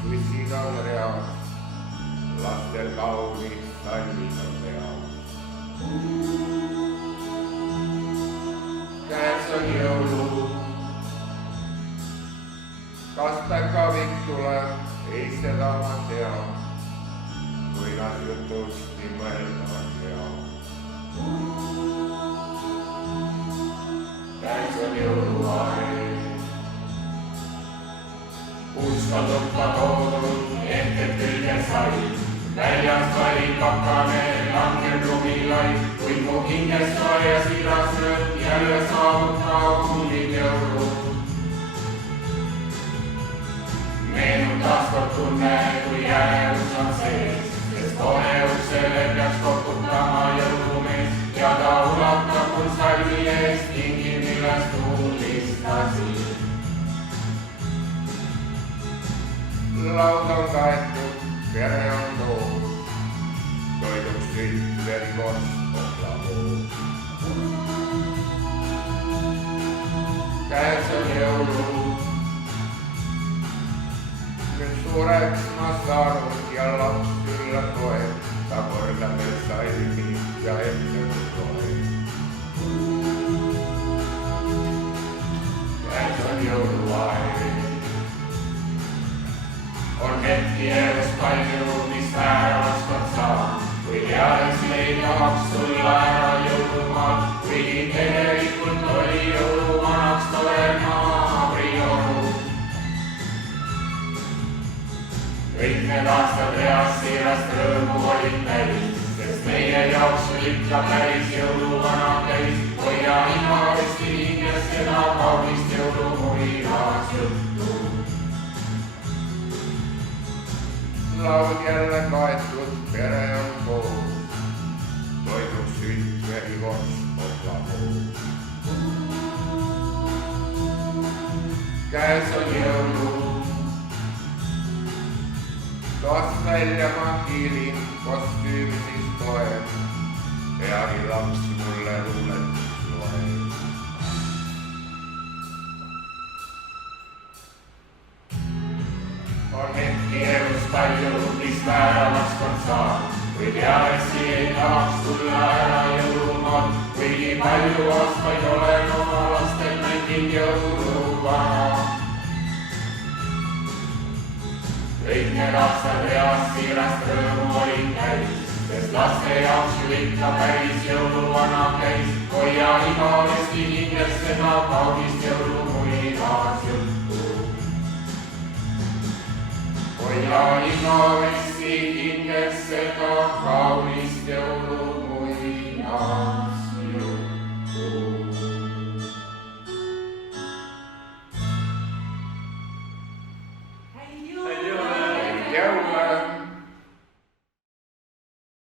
sussid on reas, lastel kaunis sallid on peas. Käes on jõulud, kas päkavik tuleb, ei seda ma tea, kui nad jutust nii mõeldavad hea. Käes on jõuluaeg, puska tuppa toodud, et kõige sai. Väljas valib pakane, langeb lumilai, kuid mu hinges soe ja siras rõõm jälle saabub kaugulid jõulud. Meenub taaskord tunne, kui ärevus on sees, sest kohe uksele peaks koputama jõulumees ja ta ulatab mul salmi ees tingi, millest tulistasin. Laud on kaetud, pere on koos, toiduks sütt, verikorst, oklahoos. Käes on jõulud, nüüd suureks ma saanud ja laps külla toeb, ta kordab veel salmi ja ette loeb. Käes on jõuluaeg, on hetki elus palju, mis vääravast on saanud, kui teades me ei tahaks tulla ära jõulumaal, kuigi tegelikult oli jõuluvanaks tore naabrionu. Kõik need aastad reas siirast rõõmu olid täis, sest meie jaoks ikka päris jõuluvana käis, hoia igavesti hinges seda kaunist jõulumuinas juttu. Laud jälle kaetud, pere on koos, toiduks sütt, verikorst, oklahoos. Käes on jõulud, kas välja ma kiilin, kostüümi siis poeb, peagi laps mulle luuletus loeb. On hetki elus palju, mis vääravast on saanud, kui teadesi ei tahaks tulla ära jõulumaal, kuigi palju aastaid olen oma lastel mänginud jõuluvana. Kõik need aastad reas siirast rõõmu olid täis, sest laste jaoks ju ikka päris jõuluvana käis, hoia igavesti hinges seda kaunist jõulumuinas juttu. Hoia igavesti hinges seda kaunist jõulumuinas.